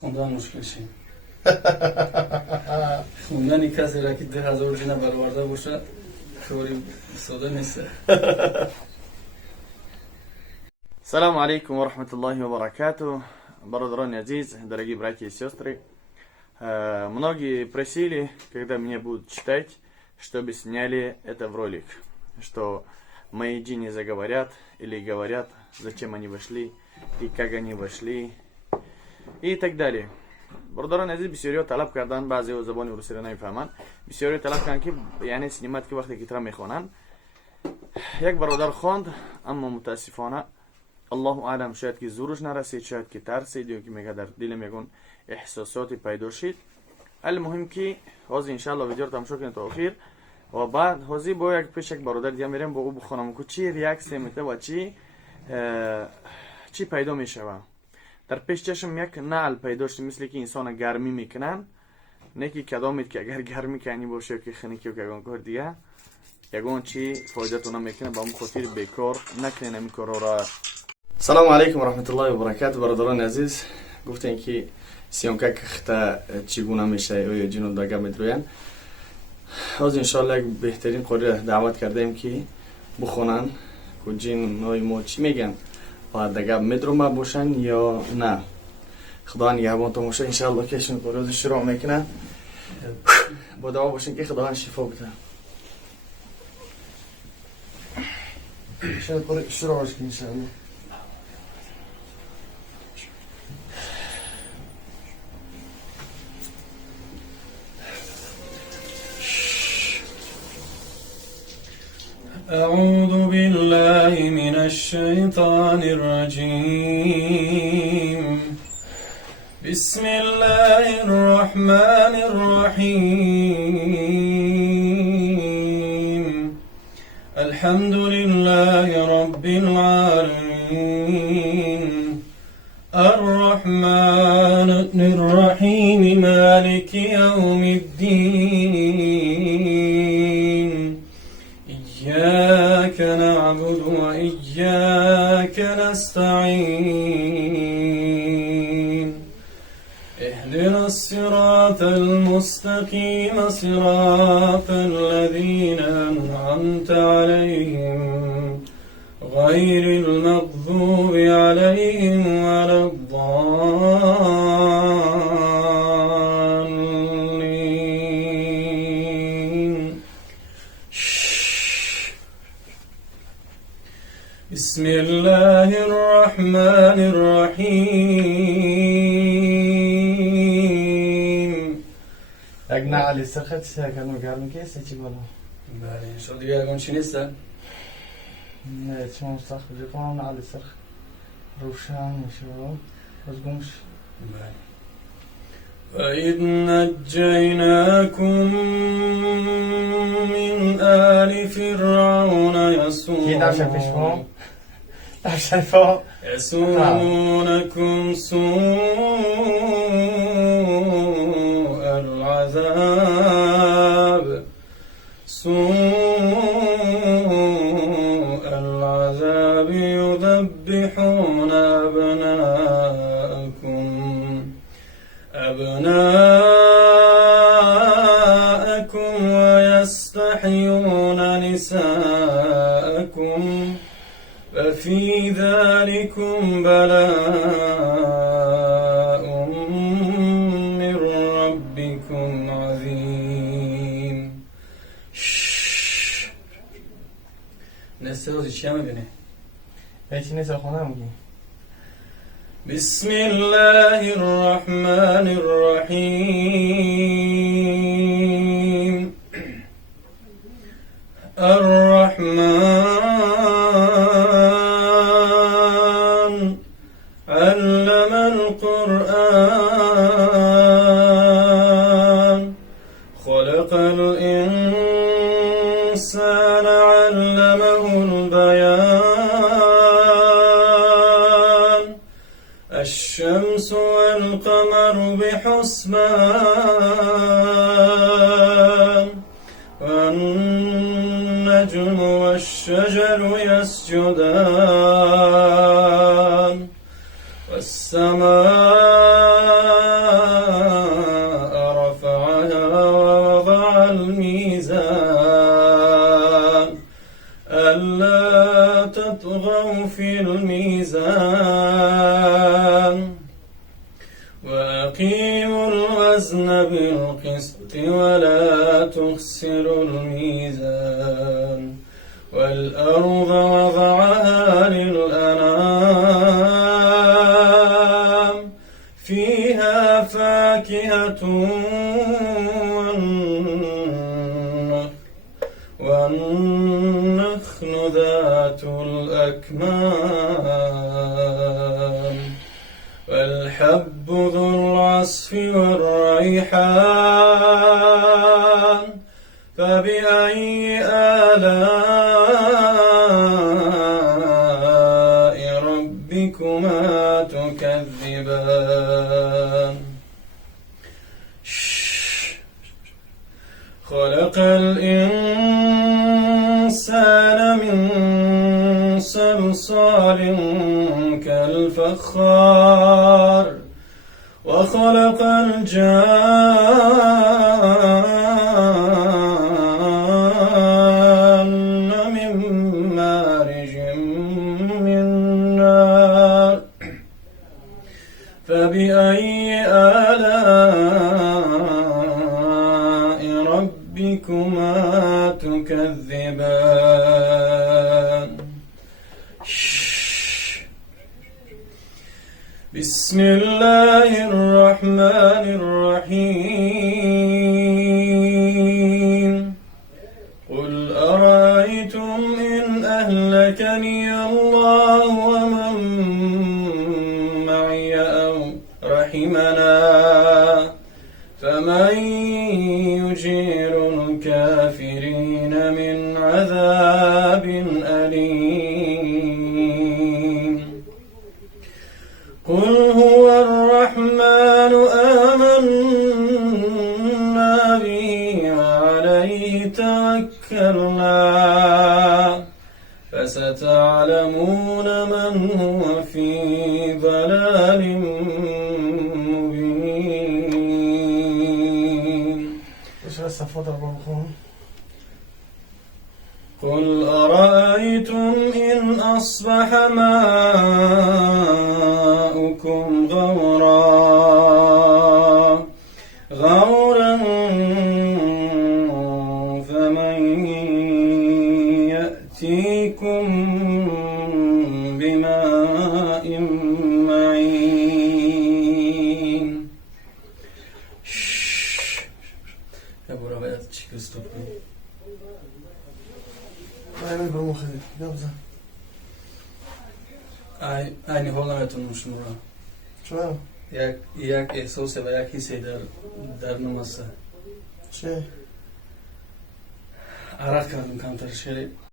خوندن مشکل شیم. خوندن کسی را که 10,000 جنه برآورده باشد کاری ساده نیست. السلام عليكم ورحمة الله وبركاته. Бародарани азиз, дорогие братья и сестры. Многие просили, когда меня будут читать, чтобы сняли это в ролик. Что мои джинни заговорят или говорят, зачем они вошли и как они вошли и так далее. برادران عزیز بسیاری طلب کردن، بعضی از زبان روسی را نمیفهمن، بسیاری طلب کردن که یعنی سینمات که وقتی کتاب میخوانن. یک برادر خواند اما متاسفانه الله اعلم شاید که زورش نرسید، شاید که ترسید یا که میگه در دلم یکون احساساتی پیدا شد. المهم که حاضر انشالله ویدیو رو تماشا کنید تا آخر و بعد حاضر با یک پیش یک برادر دیگه میرم با او بخونم که چی ریاکسی میده و چی پیدا میشه. در پیش چشم یک نعل پیدا شد، مثل که انسان گرمی میکنن، نه که کدامید که اگر گرمی کنی باشه که خنیکی و که اگان کار دیگه یگان چی فایده تو نمیکنه، با اون خاطر بیکار نکنین این کارا را. السلام علیکم و رحمت الله و برکاته. برادران عزیز، گفتین که سیانکه کخته چگونه میشه یا جنون داگه میدروین. از انشالله بهترین قاری دعوت کردیم که بخونن که جن نای ما چی میگن و داگه میدرومه باشن یا نه. خدا نگهبان تماشه انشالله که شون قاری شروع میکنه. با دعا باشین که خدا شفا بده. شاید قاری شروع باشین انشالله. أعوذ بالله من الشيطان الرجيم. بسم الله الرحمن الرحيم. الحمد لله رب العالمين الرحمن الرحيم مالك يوم الدين. إياك نعبد وإياك نستعين. اهدنا الصراط المستقيم صراط الذين أنعمت عليهم غير المغضوب عليهم ولا الضالين. بسم الله الرحمن الرحيم. اگه علی سرخت سیاکن گرم کیسه چی بالا؟ بله شما دیگه اگه چی نیستن؟ نه چون مستخ بجیقان علی سرخ روشن میشه از گمش. بله. وَإِذْ نَجَّيْنَاكُمْ مِنْ آلِ فِرْعَوْنَ يَسُومُونَكُمْ سُوءَ الْعَذَابِ يُذَبِّحُونَ أبناءكم ويستحيون نساءكم ففي ذلكم بلاء من ربكم عظيم. نسته روزی چی هم ببینه؟ هیچی نیست خونه میگی. بسم الله الرحمن الرحيم. الرحمن علم القرآن خلق الإنسان علمه البيان. الشمس والقمر بحسبان والنجم والشجر يسجدان والسماء وأقيموا الوزن بالقسط ولا تخسروا الميزان والأرض وضعها للأنام فيها فاكهة والنخل ذات الأكمام والحب ذو العصف والريحان فبأي آلاء ربكما تكذبان خلق الإنسان من صلصال كالفخار وخلق الجان من مارج من نار فبأي آلاء ربكما تكذبان بسم الله الرحمن الرحيم قل أرأيتم إن أهلكني الله ومن معي أو رحمنا فمن يجير الكافرين من عذاب أليم قل هو الرحمن آمنا به وعليه توكلنا فستعلمون من هو في ضلال مبين قل أرأيتم إن أصبح ماؤكم غورا فمن يأتيكم بماء معين يا ابو ربيع تشيك ستوب Ajme pomohaj, dobrze. Aj nie wolno to sznura. Čo? Jak jsou se jaký se dar namasa. Če? Arat kardum kam taršeli.